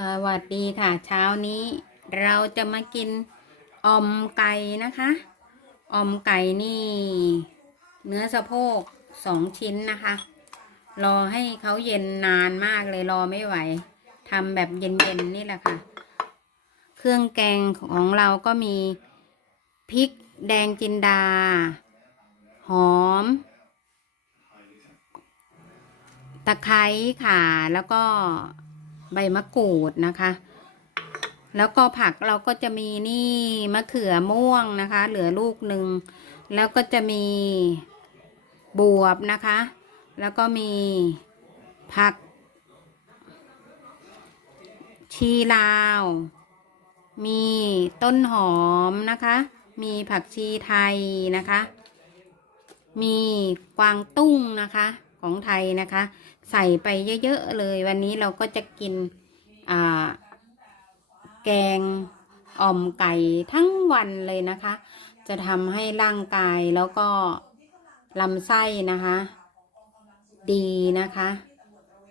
สวัสดีค่ะ เช้านี้เราจะมากินอมไก่นะคะออมไก่นี่ เนื้อสะโพกสองชิ้นนะคะ รอให้เขาเย็นนานมากเลยรอไม่ไหวทำแบบเย็นๆนี่แหละค่ะ เครื่องแกงของเราก็มีพริกแดงจินดา หอม ตะไคร้ค่ะแล้วก็ ใบมะกรูดนะคะ แล้วก็ผักเราก็จะมีนี่มะเขือม่วงนะคะ เหลือลูกหนึ่ง แล้วก็จะมีบวบนะคะ แล้วก็มีผัก ชีลาว มีต้นหอมนะคะ มีผักชีไทยนะคะ มีกวางตุ้งนะคะ ของไทยนะคะ ใส่ไปเยอะๆเลย วันนี้เราก็จะกินแกงอ่อมไก่ทั้งวันเลยนะคะ จะทำให้ร่างกายแล้วก็ลำไส้นะคะ ดีนะคะ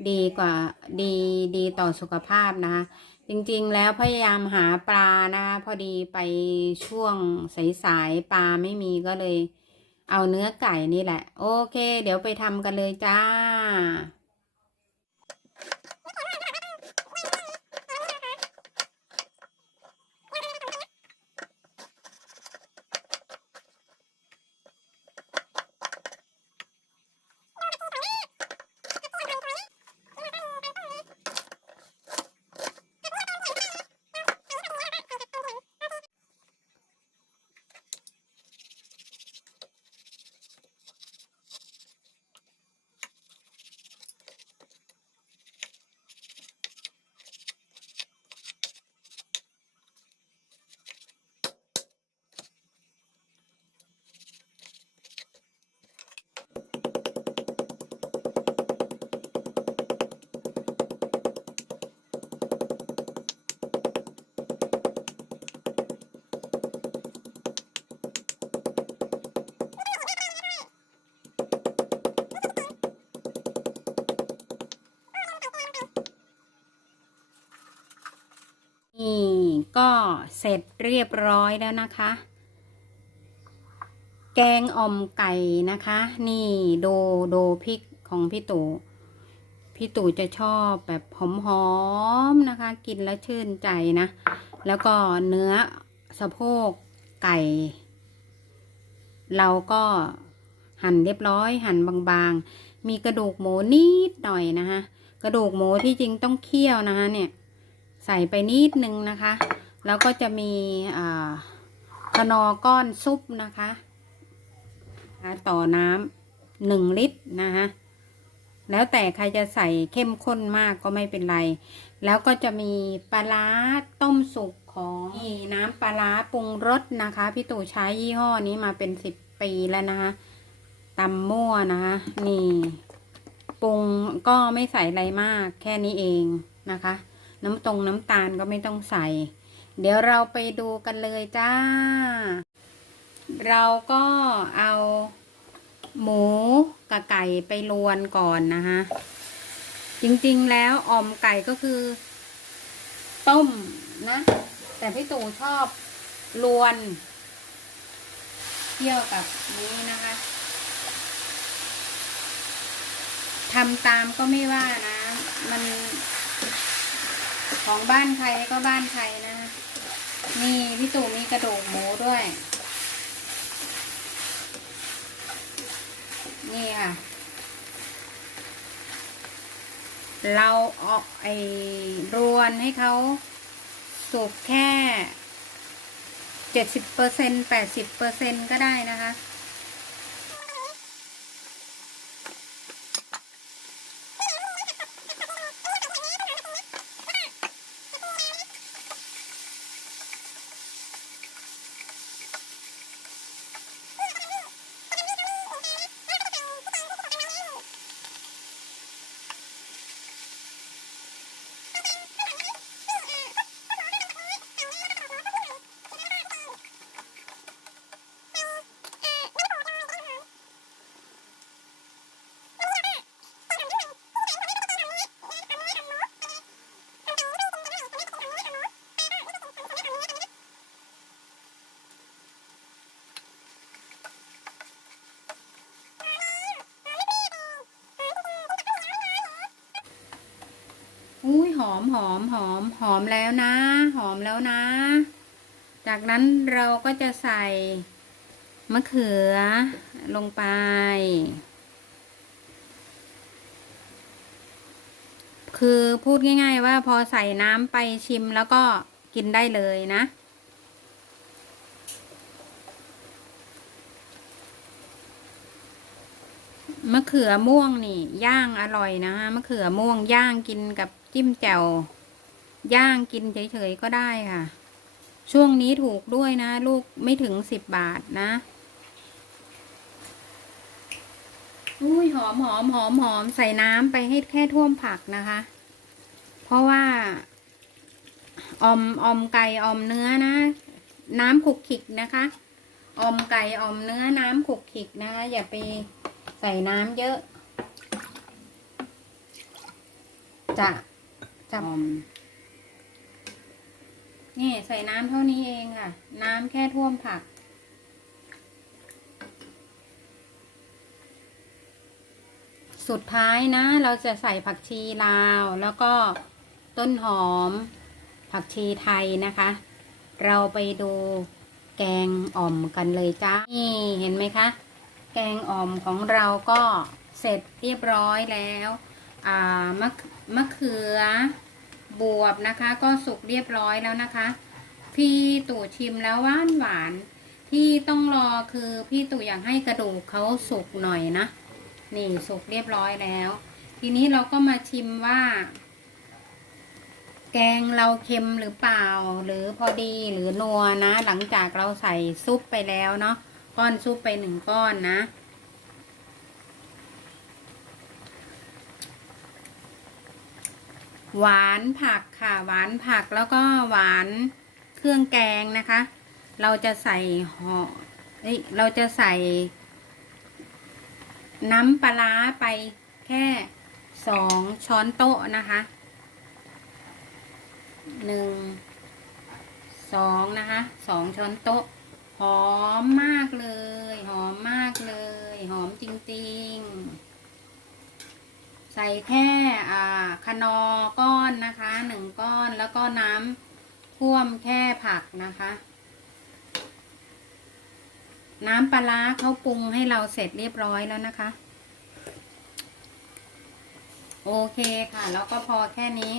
ดีกว่าดีดีต่อสุขภาพนะคะ จริงๆแล้วพยายามหาปลานะคะ พอดีไปช่วงสายๆปลาไม่มีก็เลย เอาเนื้อไก่นี่แหละ โอเค เดี๋ยวไปทำกันเลยจ้า นี่ ก็เสร็จเรียบร้อยแล้วนะคะ แกงอ่อมไก่นะคะ นี่โดโดพริกของพี่ตู่พี่ตู่จะชอบแบบหอมๆนะคะ กินแล้วชื่นใจนะ แล้วก็เนื้อสะโพกไก่ เราก็หั่นเรียบร้อยหั่นบางๆ มีกระดูกหมูนิดหน่อยนะคะ กระดูกหมูที่จริงต้องเคี่ยวนะคะเนี่ย ใส่ไปนิดนึงนะคะ แล้วก็จะมีขนอก้อนซุปนะคะต่อน้ำหนึ่งลิตรนะคะแล้วแต่ใครจะใส่เข้มข้นมากก็ไม่เป็นไร แล้วก็จะมีปลาร้าต้มสุกของนี่น้ำปลาร้าปรุงรสนะคะ พี่ตู่ใช้ยี่ห้อนี้มาเป็นสิบปีแล้วนะคะตำมั่วนะคะนี่ปรุงก็ไม่ใส่อะไรมากแค่นี้เองนะคะ น้ำตรงน้ำตาลก็ไม่ต้องใส่ เดี๋ยวเราไปดูกันเลยจ้า เราก็เอาหมูกับไก่ไปลวนก่อนนะคะจริงๆแล้วออมไก่ก็คือ ต้มนะ แต่พี่ตู่ชอบลวนเที่ยวกับนี้นะคะทำตามก็ไม่ว่านะ มัน ของบ้านใครก็บ้านใครนะ นี่พี่ตู่มีกระดูกหมูด้วย นี่ค่ะ เราเออกไอ้รวนให้เขาสุกแค่เจ็ดสิบเปอร์เซ็นแปดสิบเปอร์เซ็นก็ได้นะคะ อมหอมหอมหอมแล้วนะ หอมแล้วนะ จากนั้นเราก็จะใส่มะเขือลงไป คือพูดง่าย ๆ ว่าพอใส่น้ำไปชิมแล้วก็กินได้เลยนะมะเขือม่วงนี่ย่างอร่อยนะมะเขือม่วงย่างกินกับ จิ้มแจ่วย่างกินเฉยๆก็ได้ค่ะ ช่วงนี้ถูกด้วยนะ ลูกไม่ถึงสิบบาทนะอุ้ยหอมหอมหอมหอมใส่น้ำไปให้แค่ท่วมผักนะคะ เพราะว่า อมอมไก่อมเนื้อนะ น้ำขุกขิกนะคะ อมไก่อมเนื้อน้ำขุกขิกนะคะอย่าไปใส่น้ำเยอะ จะ จะออมนี่ใส่น้ำเท่านี้เองค่ะ น้ำแค่ท่วมผัก สุดท้ายนะ เราจะใส่ผักชีลาว แล้วก็ต้นหอม ผักชีไทยนะคะ เราไปดูแกงอ่อมกันเลยจ้า นี่เห็นไหมคะ แกงอ่อมของเราก็เสร็จเรียบร้อยแล้ว อ่ามะมะเขือ บวบนะคะ ก็สุกเรียบร้อยแล้วนะคะ พี่ตู่ชิมแล้วหวานหวาน ที่ต้องรอคือพี่ตู่อยากให้กระดูกเขาสุกหน่อยนะ นี่สุกเรียบร้อยแล้ว ทีนี้เราก็มาชิมว่า แกงเราเค็มหรือเปล่า หรือพอดีหรือนัวนะ หลังจากเราใส่ซุปไปแล้วเนาะก้อนซุปไปหนึ่งก้อนนะ หวานผักค่ะหวานผักแล้วก็หวานเครื่องแกงนะคะ เราจะใส่ห่อเอ้ยเราจะใส่ น้ำปลาร้าไปแค่สองช้อนโต๊ะนะคะหนึ่งสองนะคะสองช้อนโต๊ะ หอมมากเลย หอมมากเลย หอมจริง ๆ ใส่แค่อ่านอก้อนนะคะหนึ่งก้อนแล้วก็น้ำท่วมแค่ผักนะคะ น้ำปลาเขาปรุงให้เราเสร็จเรียบร้อยแล้วนะคะ โอเคค่ะ แล้วก็พอแค่นี้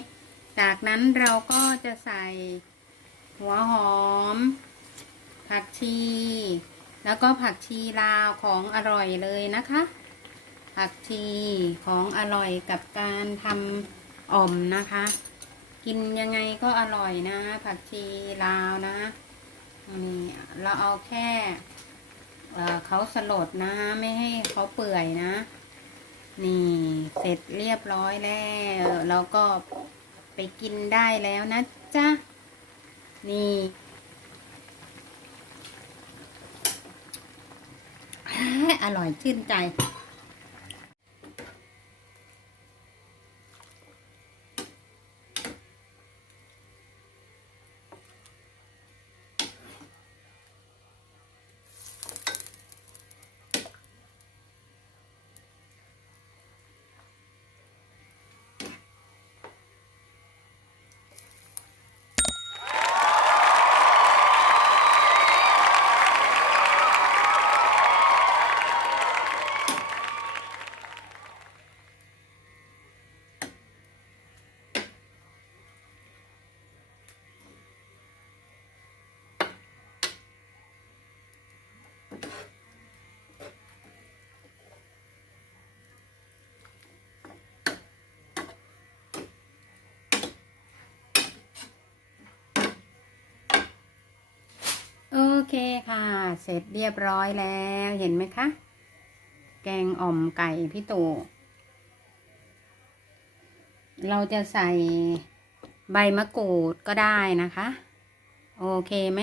จากนั้นเราก็จะใส่หัวหอม ผักชี แล้วก็ผักชีลาวของอร่อยเลยนะคะ ผักชีของอร่อยกับการทำอ่อมนะคะ กินยังไงก็อร่อยนะ ผักชีลาวนะนี่เราเอาแค่เเขาสลดนะ ไม่ให้เขาเปื่อยนะ นี่เสร็จเรียบร้อยแล้วเราก็ไปกินได้แล้วนะจ๊ะ นี่ อร่อยชื่นใจ โอเคค่ะ เสร็จเรียบร้อยแล้วเห็นไหมคะ แกงอ่อมไก่พี่ตู่เราจะใส่ใบมะกรูดก็ได้นะคะ โอเคไหม